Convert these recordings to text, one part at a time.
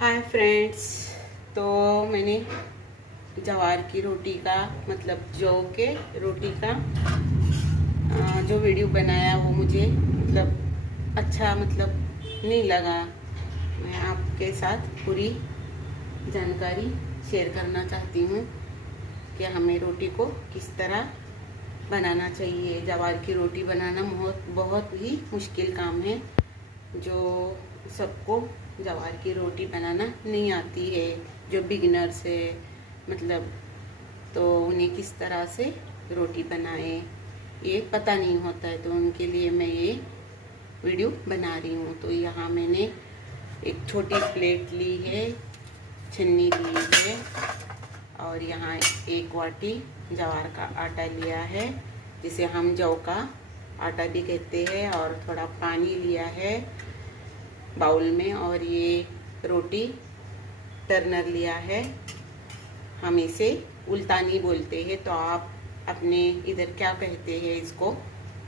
Hi friends. तो मैंने जवार की रोटी का मतलब जौ के रोटी का जो वीडियो बनाया वो मुझे मतलब अच्छा मतलब नहीं लगा। मैं आपके साथ पूरी जानकारी शेयर करना चाहती हूँ कि हमें रोटी को किस तरह बनाना चाहिए। जवार की रोटी बनाना बहुत बहुत ही मुश्किल काम है। जो सबको जवार की रोटी बनाना नहीं आती है, जो बिगिनर्स है मतलब, तो उन्हें किस तरह से रोटी बनाए ये पता नहीं होता है। तो उनके लिए मैं ये वीडियो बना रही हूँ। तो यहाँ मैंने एक छोटी प्लेट ली है, छन्नी ली है और यहाँ एक वाटी जवार का आटा लिया है जिसे हम जौ का आटा भी कहते हैं, और थोड़ा पानी लिया है बाउल में, और ये रोटी टर्नर लिया है। हम इसे उल्तानी बोलते हैं, तो आप अपने इधर क्या कहते हैं इसको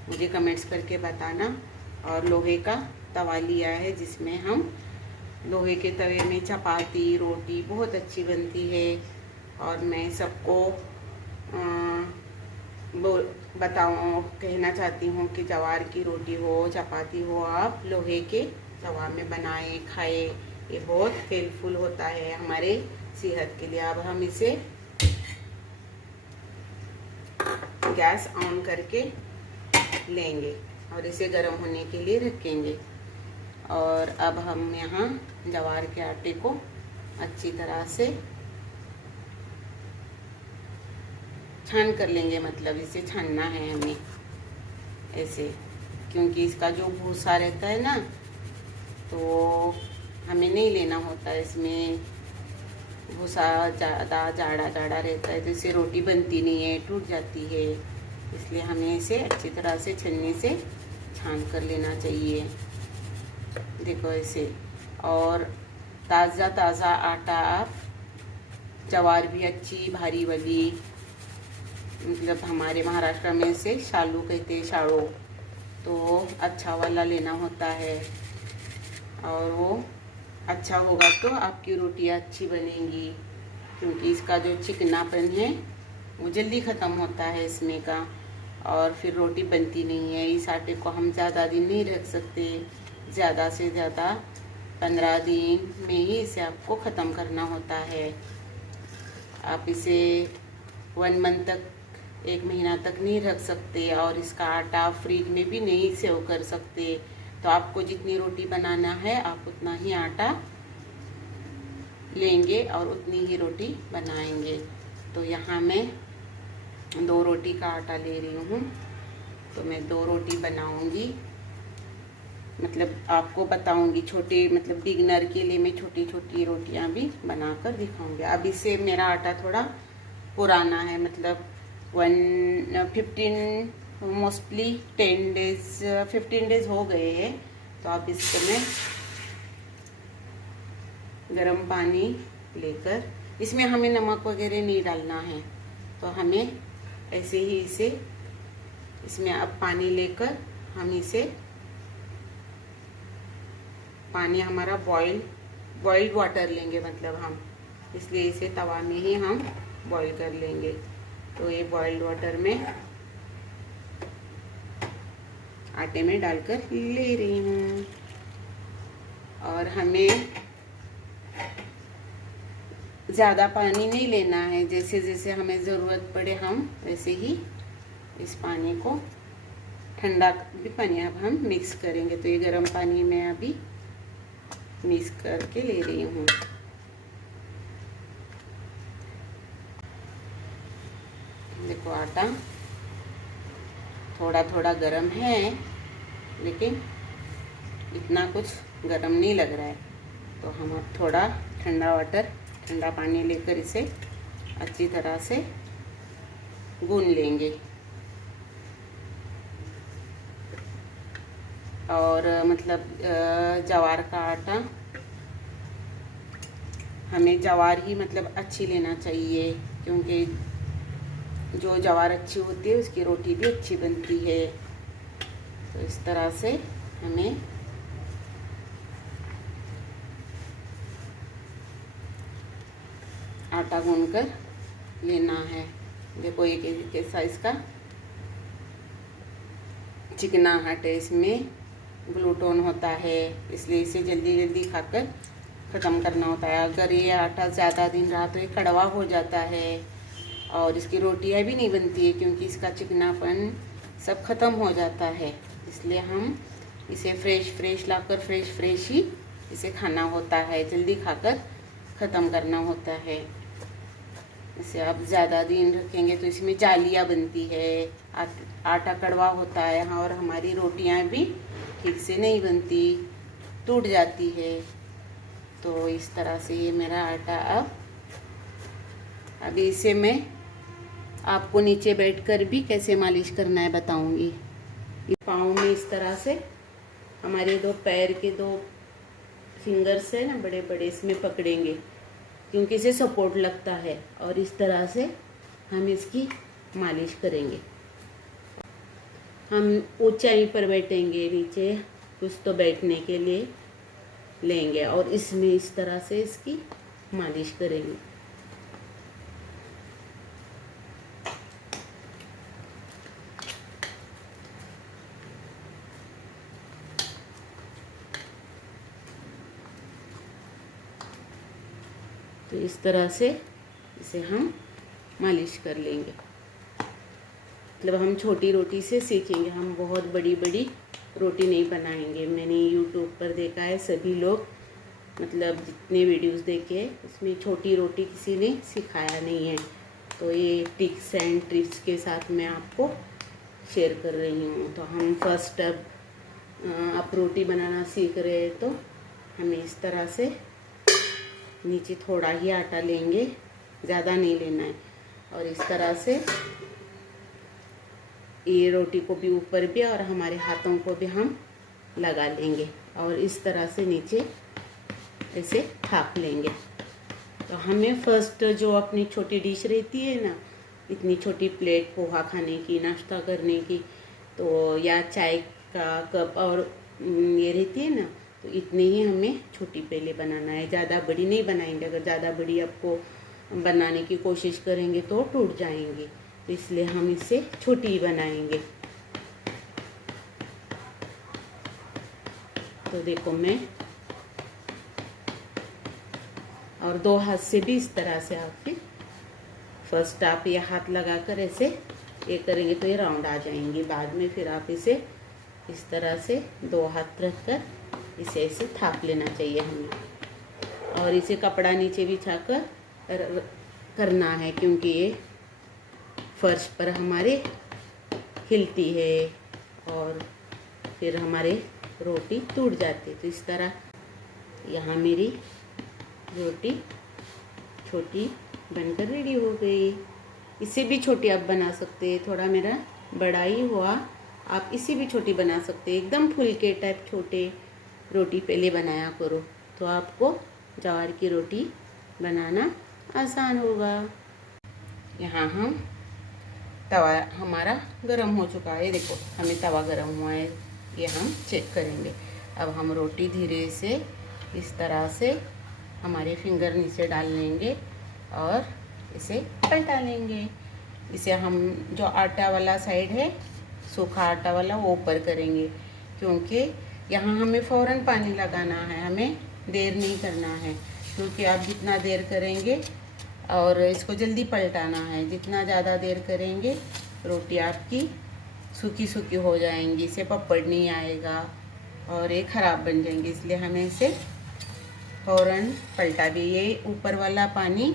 मुझे कमेंट्स करके बताना। और लोहे का तवा लिया है जिसमें हम लोहे के तवे में चपाती रोटी बहुत अच्छी बनती है। और मैं सबको कहना चाहती हूँ कि जवार की रोटी हो चपाती हो आप लोहे के तवा में बनाएं खाएं, ये बहुत हेल्पफुल होता है हमारे सेहत के लिए। अब हम इसे गैस ऑन करके लेंगे और इसे गर्म होने के लिए रखेंगे। और अब हम यहाँ जवार के आटे को अच्छी तरह से छान कर लेंगे, मतलब इसे छानना है हमें ऐसे, क्योंकि इसका जो भूसा रहता है ना तो हमें नहीं लेना होता है। इसमें भूसा ज़्यादा जाड़ा जाड़ा रहता है तो इससे रोटी बनती नहीं है, टूट जाती है। इसलिए हमें इसे अच्छी तरह से छन्नी से छान कर लेना चाहिए। देखो ऐसे। और ताज़ा ताज़ा आटा आप जवार भी अच्छी भारी वाली, मतलब हमारे महाराष्ट्र में इसे शालू कहते हैं, शाड़ो, तो अच्छा वाला लेना होता है। और वो अच्छा होगा तो आपकी रोटियां अच्छी बनेंगी, क्योंकि इसका जो चिकनापन है वो जल्दी ख़त्म होता है इसमें का, और फिर रोटी बनती नहीं है। इस आटे को हम ज़्यादा दिन नहीं रख सकते, ज़्यादा से ज़्यादा 15 दिन में ही इसे आपको ख़त्म करना होता है। आप इसे 1 मंथ तक, 1 महीना तक नहीं रख सकते, और इसका आटा फ्रिज में भी नहीं सेव कर सकते। तो आपको जितनी रोटी बनाना है आप उतना ही आटा लेंगे और उतनी ही रोटी बनाएंगे। तो यहाँ मैं 2 रोटी का आटा ले रही हूँ, तो मैं 2 रोटी बनाऊंगी, मतलब आपको बताऊंगी। छोटे मतलब बिगनर के लिए मैं छोटी छोटी रोटियां भी बनाकर दिखाऊंगी। अब इससे मेरा आटा थोड़ा पुराना है, मतलब 15 मोस्टली 15 डेज हो गए हैं। तो अब इसको मैं गर्म पानी लेकर, इसमें हमें नमक वगैरह नहीं डालना है, तो हमें ऐसे ही इसे, इसमें अब पानी लेकर हम इसे, पानी हमारा बॉइल्ड वाटर लेंगे, मतलब हम इसलिए इसे तवा में ही हम बॉईल कर लेंगे। तो ये बॉइल्ड वाटर में आटे में डालकर ले रही हूँ। और हमें ज़्यादा पानी नहीं लेना है, जैसे जैसे हमें ज़रूरत पड़े हम वैसे ही इस पानी को, ठंडा भी पानी अब हम मिक्स करेंगे। तो ये गर्म पानी में अभी मिक्स करके ले रही हूँ। देखो आटा थोड़ा थोड़ा गर्म है, लेकिन इतना कुछ गर्म नहीं लग रहा है। तो हम अब थोड़ा ठंडा पानी लेकर इसे अच्छी तरह से गूंद लेंगे। और मतलब जवार का आटा हमें जवार ही मतलब अच्छी लेना चाहिए, क्योंकि जो जवार अच्छी होती है उसकी रोटी भी अच्छी बनती है। तो इस तरह से हमें आटा गूंथकर लेना है। देखो एक साइज़ का चिकनाहट है, इसमें ग्लूटोन होता है, इसलिए इसे जल्दी जल्दी खाकर ख़त्म करना होता है। अगर ये आटा ज़्यादा दिन रहा तो ये कड़वा हो जाता है और इसकी रोटियां भी नहीं बनती है, क्योंकि इसका चिकनापन सब ख़त्म हो जाता है। इसलिए हम इसे फ्रेश लाकर फ्रेश ही इसे खाना होता है, जल्दी खाकर ख़त्म करना होता है। इसे आप ज़्यादा दिन रखेंगे तो इसमें जालियाँ बनती है, आटा कड़वा होता है और हमारी रोटियां भी ठीक से नहीं बनती, टूट जाती है। तो इस तरह से ये मेरा आटा अभी इसे मैं आपको नीचे बैठकर भी कैसे मालिश करना है बताऊंगी। पाँव में इस तरह से हमारे दो पैर के दो फिंगर्स है ना बड़े बड़े, इसमें पकड़ेंगे क्योंकि इसे सपोर्ट लगता है, और इस तरह से हम इसकी मालिश करेंगे। हम ऊंचाई पर बैठेंगे, नीचे कुछ तो बैठने के लिए लेंगे और इसमें इस तरह से इसकी मालिश करेंगे। तो इस तरह से इसे हम मालिश कर लेंगे। मतलब हम छोटी रोटी से सीखेंगे, हम बहुत बड़ी बड़ी रोटी नहीं बनाएंगे। मैंने यूट्यूब पर देखा है, सभी लोग मतलब जितने वीडियोस देखे उसमें छोटी रोटी किसी ने सिखाया नहीं है। तो ये टिप्स एंड ट्रिक्स के साथ मैं आपको शेयर कर रही हूँ। तो हम फर्स्ट अब आप रोटी बनाना सीख रहे हैं तो हमें इस तरह से नीचे थोड़ा ही आटा लेंगे, ज़्यादा नहीं लेना है, और इस तरह से ये रोटी को भी ऊपर भी और हमारे हाथों को भी हम लगा लेंगे और इस तरह से नीचे ऐसे थाप लेंगे। तो हमें फर्स्ट जो अपनी छोटी डिश रहती है ना, इतनी छोटी प्लेट पोहा खाने की, नाश्ता करने की, तो या चाय का कप और ये रहती है ना, तो इतनी ही हमें छोटी पहले बनाना है, ज़्यादा बड़ी नहीं बनाएंगे। अगर ज़्यादा बड़ी आपको बनाने की कोशिश करेंगे तो टूट जाएंगे, तो इसलिए हम इसे छोटी ही बनाएंगे। तो देखो मैं, और दो हाथ से भी इस तरह से आप फिर फर्स्ट आप ये हाथ लगाकर ऐसे ये करेंगे तो ये राउंड आ जाएंगी। बाद में फिर आप इसे इस तरह से दो हाथ रखकर इसे ऐसे थाप लेना चाहिए हमें, और इसे कपड़ा नीचे बिछाकर करना है, क्योंकि ये फर्श पर हमारे हिलती है और फिर हमारे रोटी टूट जाती है। तो इस तरह यहाँ मेरी रोटी छोटी बनकर रेडी हो गई। इससे भी छोटी आप बना सकते हैं, थोड़ा मेरा बड़ा ही हुआ, आप इसे भी छोटी बना सकते हैं। एकदम फुलके टाइप छोटे रोटी पहले बनाया करो तो आपको ज्वार की रोटी बनाना आसान होगा। यहाँ हम तवा हमारा गरम हो चुका है, देखो हमें तवा गरम हुआ है, ये हम चेक करेंगे। अब हम रोटी धीरे से इस तरह से हमारे फिंगर नीचे डाल लेंगे और इसे पलटा लेंगे। इसे हम जो आटा वाला साइड है, सूखा आटा वाला, वो ऊपर करेंगे, क्योंकि यहाँ हमें फ़ौरन पानी लगाना है, हमें देर नहीं करना है। क्योंकि आप जितना देर करेंगे और इसको जल्दी पलटाना है, जितना ज़्यादा देर करेंगे रोटी आपकी सूखी सूखी हो जाएंगी, इसे पपड़ नहीं आएगा और ये ख़राब बन जाएंगी। इसलिए हमें इसे फ़ौरन पलटा भी, ये ऊपर वाला पानी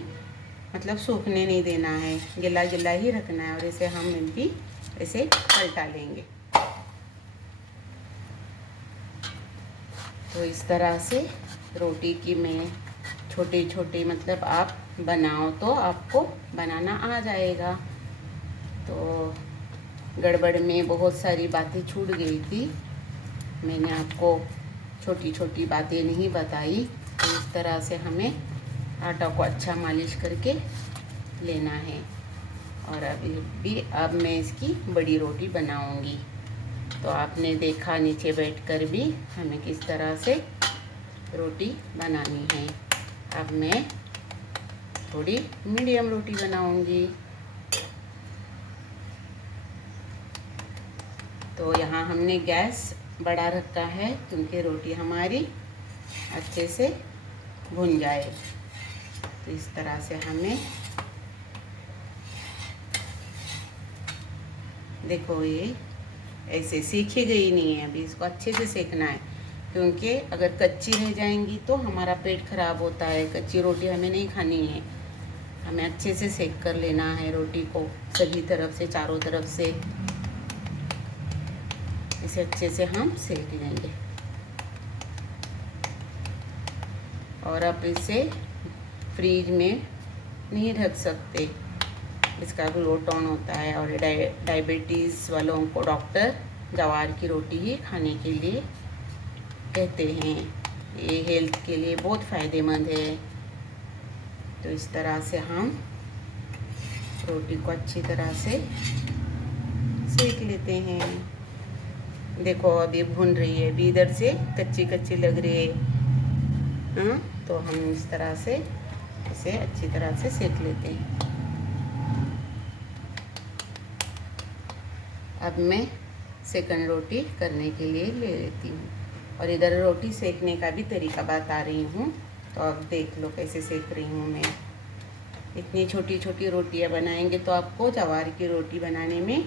मतलब सूखने नहीं देना है, गिला गिला ही रखना है, और इसे हम भी ऐसे पलटा लेंगे। तो इस तरह से रोटी की मैं छोटे छोटे मतलब आप बनाओ तो आपको बनाना आ जाएगा। तो गड़बड़ में बहुत सारी बातें छूट गई थी, मैंने आपको छोटी छोटी बातें नहीं बताई। तो इस तरह से हमें आटा को अच्छा मालिश करके लेना है। और अब मैं इसकी बड़ी रोटी बनाऊंगी। तो आपने देखा नीचे बैठकर भी हमें किस तरह से रोटी बनानी है। अब मैं थोड़ी मीडियम रोटी बनाऊंगी। तो यहाँ हमने गैस बढ़ा रखा है क्योंकि रोटी हमारी अच्छे से भुन जाए। तो इस तरह से हमें, देखो ये ऐसे सेकी गई नहीं है, अभी इसको अच्छे से सेकना है क्योंकि अगर कच्ची रह जाएंगी तो हमारा पेट खराब होता है। कच्ची रोटी हमें नहीं खानी है, हमें अच्छे से सेक कर लेना है रोटी को सभी तरफ से, चारों तरफ से। इसे अच्छे से हम सेक लेंगे और अब इसे फ्रीज में नहीं रख सकते, इसका ग्लूटोन होता है और डायबिटीज़ वालों को डॉक्टर ज्वार की रोटी ही खाने के लिए कहते हैं। ये हेल्थ के लिए बहुत फ़ायदेमंद है। तो इस तरह से हम रोटी को अच्छी तरह से सेक लेते हैं। देखो अभी भुन रही है, अभी इधर से कच्ची कच्ची लग रही है। हाँ, तो हम इस तरह से इसे अच्छी तरह से सेक लेते हैं। अब मैं सेकंड रोटी करने के लिए ले लेती हूँ और इधर रोटी सेकने का भी तरीका बता रही हूँ। तो अब देख लो कैसे सेक रही हूँ मैं। इतनी छोटी छोटी रोटियाँ बनाएंगे तो आपको ज्वार की रोटी बनाने में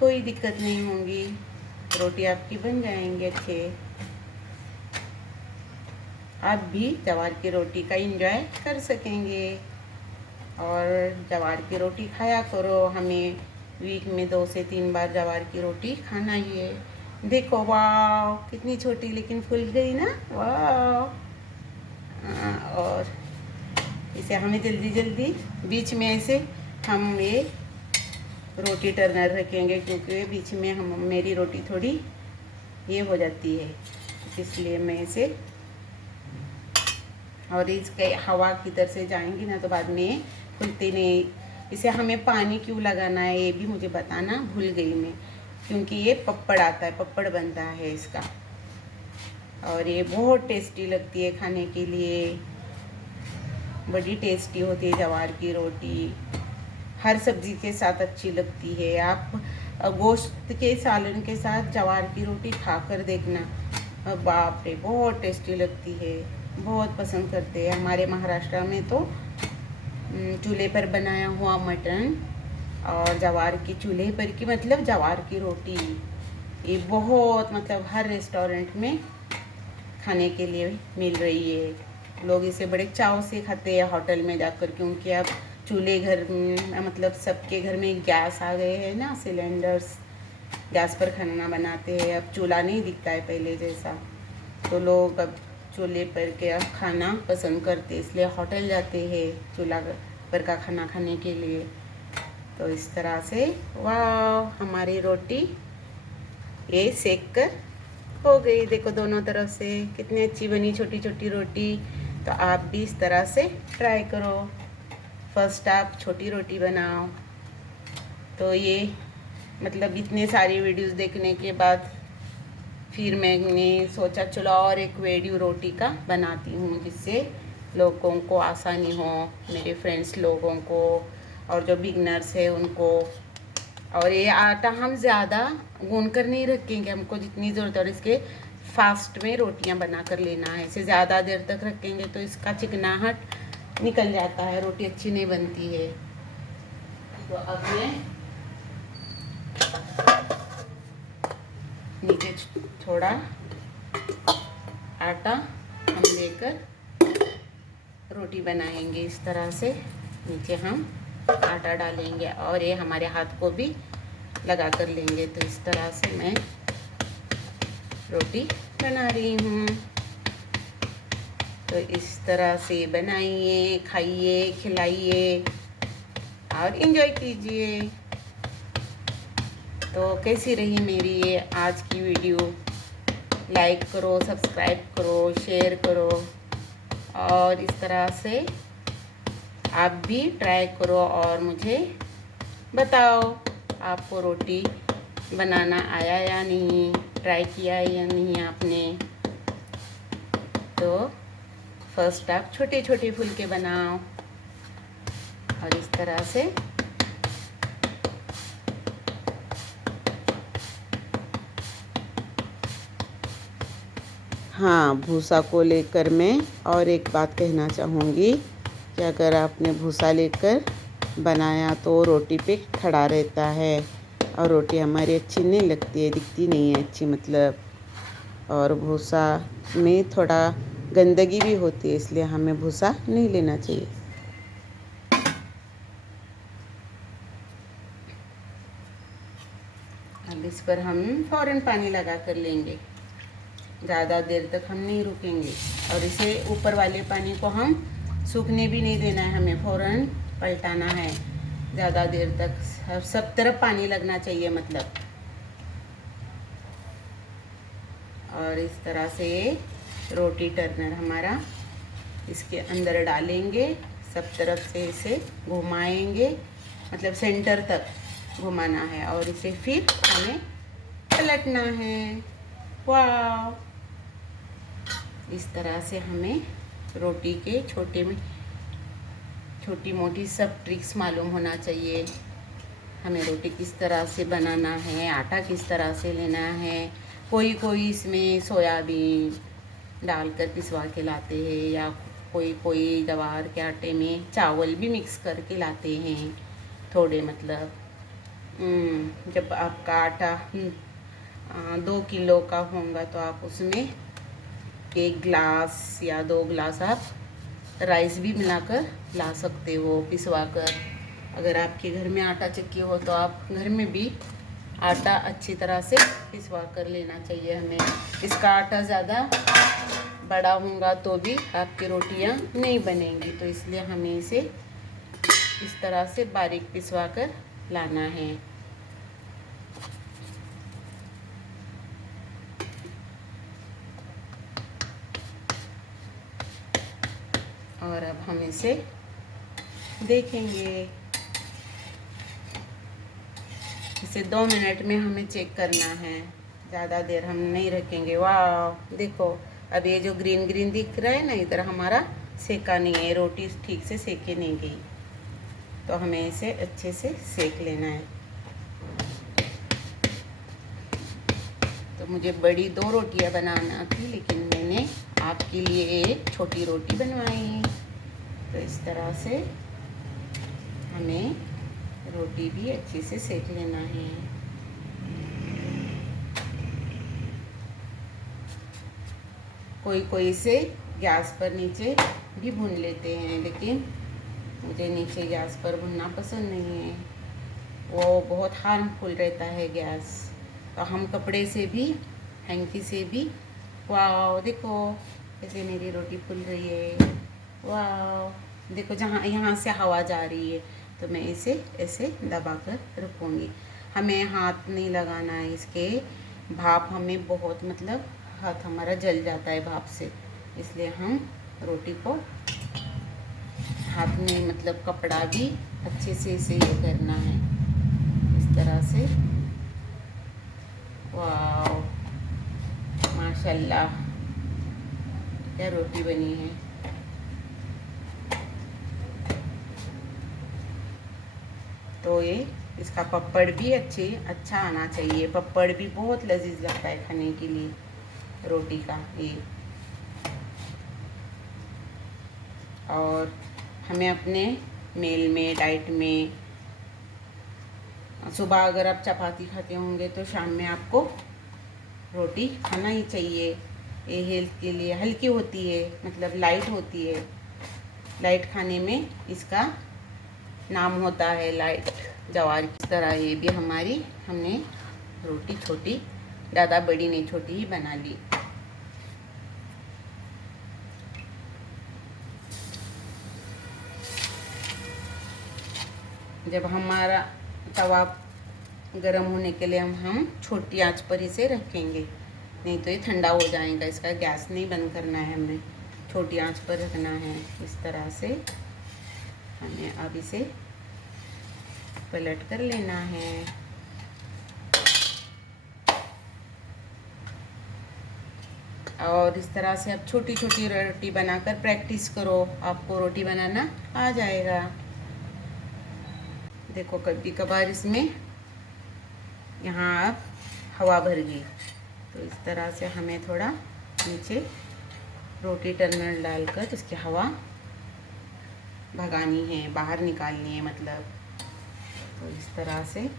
कोई दिक्कत नहीं होगी, रोटी आपकी बन जाएंगे अच्छे। आप भी ज्वार की रोटी का एंजॉय कर सकेंगे और ज्वार की रोटी खाया करो। हमें वीक में 2 से 3 बार ज्वार की रोटी खाना ही है। देखो वाह कितनी छोटी लेकिन फूल गई ना, वाह। और इसे हमें जल्दी जल्दी बीच में ऐसे हम ये रोटी टर्नर रखेंगे क्योंकि बीच में हम मेरी रोटी थोड़ी ये हो जाती है, इसलिए मैं इसे, और इसके हवा किधर से जाएंगी ना तो बाद में खुलते नहीं। इसे हमें पानी क्यों लगाना है ये भी मुझे बताना भूल गई मैं, क्योंकि ये पपड़ आता है, पपड़ बनता है इसका और ये बहुत टेस्टी लगती है खाने के लिए, बड़ी टेस्टी होती है ज्वार की रोटी। हर सब्ज़ी के साथ अच्छी लगती है। आप गोश्त के सालन के साथ ज्वार की रोटी खाकर देखना, बाप रे बहुत टेस्टी लगती है, बहुत पसंद करते हैं। हमारे महाराष्ट्र में तो चूल्हे पर बनाया हुआ मटन और ज्वार की चूल्हे पर की मतलब ज्वार की रोटी, ये बहुत मतलब हर रेस्टोरेंट में खाने के लिए मिल रही है। लोग इसे बड़े चाव से खाते हैं होटल में जाकर, क्योंकि अब चूल्हे घर में मतलब सबके घर में गैस आ गए हैं ना, सिलेंडर्स, गैस पर खाना बनाते हैं। अब चूल्हा नहीं दिखता है पहले जैसा, तो लोग अब चूल्हे पर के खाना पसंद करते, इसलिए होटल जाते हैं चूल्हा पर का खाना खाने के लिए। तो इस तरह से वाह हमारी रोटी ये सेक कर हो गई। देखो दोनों तरफ से कितनी अच्छी बनी छोटी छोटी रोटी। तो आप भी इस तरह से ट्राई करो। फर्स्ट आप छोटी रोटी बनाओ। तो ये मतलब इतने सारी वीडियोस देखने के बाद फिर मैंने सोचा चलो और एक वीडियो रोटी का बनाती हूँ, जिससे लोगों को आसानी हो, मेरे फ्रेंड्स लोगों को और जो बिगनर्स है उनको। और ये आटा हम ज़्यादा गूंद कर नहीं रखेंगे, हमको जितनी ज़रूरत है, और इसके फास्ट में रोटियां बना कर लेना है। इसे ज़्यादा देर तक रखेंगे तो इसका चिकनाहट निकल जाता है, रोटी अच्छी नहीं बनती है। तो अब मैं नीचे थोड़ा आटा हम लेकर रोटी बनाएंगे। इस तरह से नीचे हम आटा डालेंगे और ये हमारे हाथ को भी लगा कर लेंगे। तो इस तरह से मैं रोटी बना रही हूँ। तो इस तरह से बनाइए, खाइए, खिलाइए और एंजॉय कीजिए। तो कैसी रही मेरी ये आज की वीडियो? लाइक करो, सब्सक्राइब करो, शेयर करो और इस तरह से आप भी ट्राई करो और मुझे बताओ आपको रोटी बनाना आया या नहीं, ट्राई किया है या नहीं आपने। तो फर्स्ट आप छोटे छोटे फुलके बनाओ और इस तरह से हाँ, भूसा को लेकर मैं और एक बात कहना चाहूँगी कि अगर आपने भूसा लेकर बनाया तो रोटी पे खड़ा रहता है और रोटी हमारी अच्छी नहीं लगती है, दिखती नहीं है अच्छी मतलब। और भूसा में थोड़ा गंदगी भी होती है, इसलिए हमें भूसा नहीं लेना चाहिए। अब इस पर हम फ़ौरन पानी लगा कर लेंगे, ज़्यादा देर तक हम नहीं रुकेंगे। और इसे ऊपर वाले पानी को हम सूखने भी नहीं देना है, हमें फ़ौरन पलटाना है ज़्यादा देर तक। सब तरफ पानी लगना चाहिए मतलब। और इस तरह से रोटी टर्नर हमारा इसके अंदर डालेंगे, सब तरफ से इसे घुमाएंगे, मतलब सेंटर तक घुमाना है और इसे फिर हमें पलटना है। वाह, इस तरह से हमें रोटी के छोटी मोटी सब ट्रिक्स मालूम होना चाहिए। हमें रोटी किस तरह से बनाना है, आटा किस तरह से लेना है। कोई इसमें सोयाबीन डालकर पिसवा के लाते हैं, या कोई ज्वार के आटे में चावल भी मिक्स करके लाते हैं थोड़े मतलब। जब आपका आटा 2 किलो का होगा तो आप उसमें 1 गिलास या 2 गिलास आप राइस भी मिलाकर ला सकते हो पिसवा कर। अगर आपके घर में आटा चक्की हो तो आप घर में भी आटा अच्छी तरह से पिसवा कर लेना चाहिए हमें। इसका आटा ज़्यादा बड़ा होगा तो भी आपकी रोटियां नहीं बनेंगी, तो इसलिए हमें इसे इस तरह से बारीक पिसवा कर लाना है। और अब हम इसे देखेंगे। इसे 2 मिनट में हमें चेक करना है, ज़्यादा देर हम नहीं रखेंगे। वाह, देखो अब ये जो ग्रीन ग्रीन दिख रहा है ना, इधर हमारा सेका नहीं है, रोटी ठीक से सेके नहीं गई, तो हमें इसे अच्छे से सेक लेना है। तो मुझे बड़ी 2 रोटियां बनाना थी, लेकिन मैंने आपके लिए एक छोटी रोटी बनवाई। तो इस तरह से हमें रोटी भी अच्छे से सेक लेना है। कोई इसे गैस पर नीचे भी भून लेते हैं, लेकिन मुझे नीचे गैस पर भुनना पसंद नहीं है, वो बहुत हार्मफुल रहता है गैस। तो हम कपड़े से भी, हैंकी से भी। वाह, देखो कैसे मेरी रोटी फूल रही है। वाह, देखो जहाँ यहाँ से हवा जा रही है, तो मैं इसे ऐसे दबा कर रखूँगी। हमें हाथ नहीं लगाना है इसके, भाप हमें बहुत मतलब हाथ हमारा जल जाता है भाप से, इसलिए हम रोटी को हाथ में मतलब कपड़ा भी अच्छे से इसे ये करना है इस तरह से। वाह, माशाल्लाह क्या रोटी बनी है। तो ये इसका पपड़ भी अच्छा आना चाहिए। पपड़ भी बहुत लजीज लगता है खाने के लिए रोटी का ये। और हमें अपने मील में, डाइट में, सुबह अगर आप चपाती खाते होंगे तो शाम में आपको रोटी खाना ही चाहिए। ये हेल्थ के लिए हल्की होती है, मतलब लाइट होती है। लाइट खाने में इसका नाम होता है लाइट जवार की तरह। ये भी हमने रोटी छोटी, ज़्यादा बड़ी नहीं, छोटी ही बना ली। जब हमारा तवा गरम होने के लिए हम छोटी आंच पर इसे रखेंगे, नहीं तो ये ठंडा हो जाएगा। इसका गैस नहीं बंद करना है, हमें छोटी आंच पर रखना है। इस तरह से हमें अब इसे पलट कर लेना है। और इस तरह से आप छोटी छोटी रोटी बनाकर प्रैक्टिस करो, आपको रोटी बनाना आ जाएगा। देखो कभी कभार इसमें यहाँ आप हवा भर गई, तो इस तरह से हमें थोड़ा नीचे रोटी टर्नर डालकर इसकी हवा भगानी है, बाहर निकालनी है मतलब। तो इस तरह से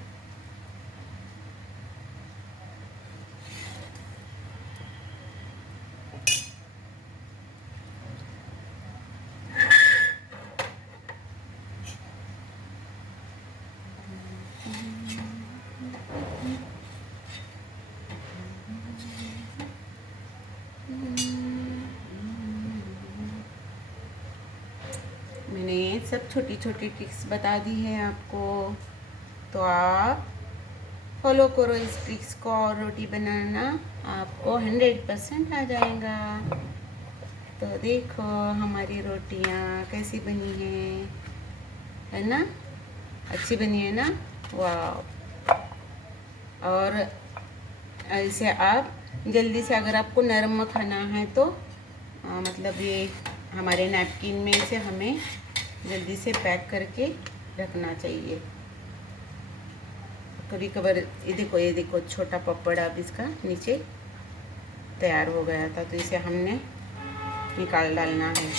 मैंने सब छोटी छोटी ट्रिक्स बता दी है आपको, तो आप फॉलो करो इस ट्रिक्स को और रोटी बनाना आपको 100% आ जाएगा। तो देखो हमारी रोटियाँ कैसी बनी है ना, अच्छी बनी है ना, वाह। और इसे आप जल्दी से, अगर आपको नरम खाना है तो मतलब ये हमारे नैपकिन में इसे हमें जल्दी से पैक करके रखना चाहिए। कभी कभार ये देखो छोटा पपड़ अब इसका नीचे तैयार हो गया था, तो इसे हमने निकाल डालना है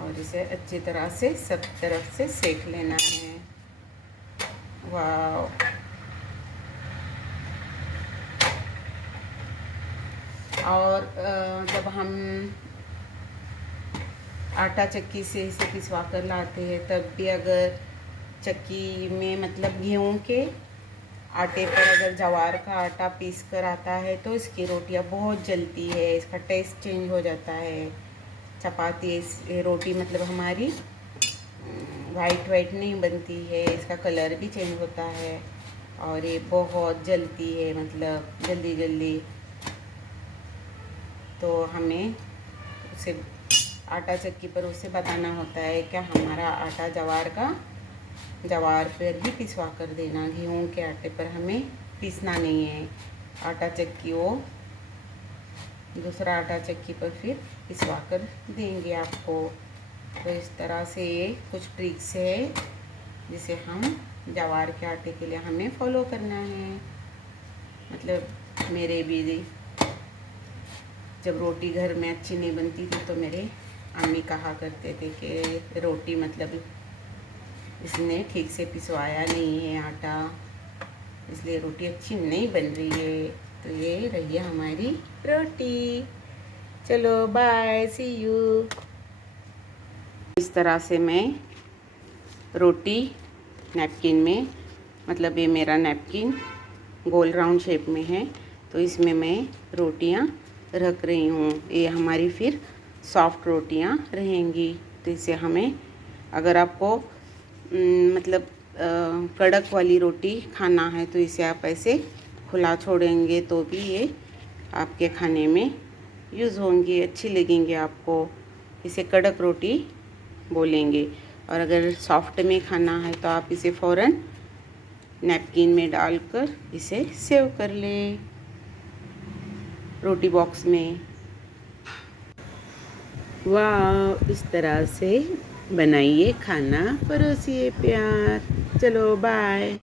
और इसे अच्छी तरह से सब तरफ से सेक लेना है। वाह। और जब हम आटा चक्की से इसे पिसवा कर लाते हैं, तब भी अगर चक्की में मतलब गेहूं के आटे पर अगर ज्वार का आटा पीस कर आता है तो इसकी रोटियां बहुत जलती है, इसका टेस्ट चेंज हो जाता है। चपाती रोटी मतलब हमारी वाइट नहीं बनती है, इसका कलर भी चेंज होता है और ये बहुत जलती है, मतलब जल्दी जल्दी। तो हमें उसे आटा चक्की पर उसे बताना होता है कि हमारा आटा ज्वार पर ही पिसवा कर देना, गेहूं के आटे पर हमें पीसना नहीं है। आटा चक्की वो दूसरा आटा चक्की पर फिर पिसवा कर देंगे आपको। तो इस तरह से ये कुछ ट्रिक्स है जिसे हम ज्वार के आटे के लिए हमें फॉलो करना है। मतलब मेरे भी जब रोटी घर में अच्छी नहीं बनती थी तो मेरे अम्मी कहा करते थे कि रोटी मतलब इसने ठीक से पिसवाया नहीं है आटा, इसलिए रोटी अच्छी नहीं बन रही है। तो ये रही है हमारी रोटी। चलो बाय, सी यू। इस तरह से मैं रोटी नैपकिन में, मतलब ये मेरा नैपकिन गोल राउंड शेप में है, तो इसमें मैं रोटियां रख रही हूँ। ये हमारी फिर सॉफ्ट रोटियां रहेंगी। तो इसे हमें, अगर आपको मतलब कड़क वाली रोटी खाना है तो इसे आप ऐसे खुला छोड़ेंगे तो भी ये आपके खाने में यूज़ होंगी, अच्छी लगेंगी आपको। इसे कड़क रोटी बोलेंगे। और अगर सॉफ्ट में खाना है तो आप इसे फ़ौरन नैपकिन में डालकर इसे सेव कर लें रोटी बॉक्स में। वाह, इस तरह से बनाइए खाना, परोसिए प्यार। चलो बाय।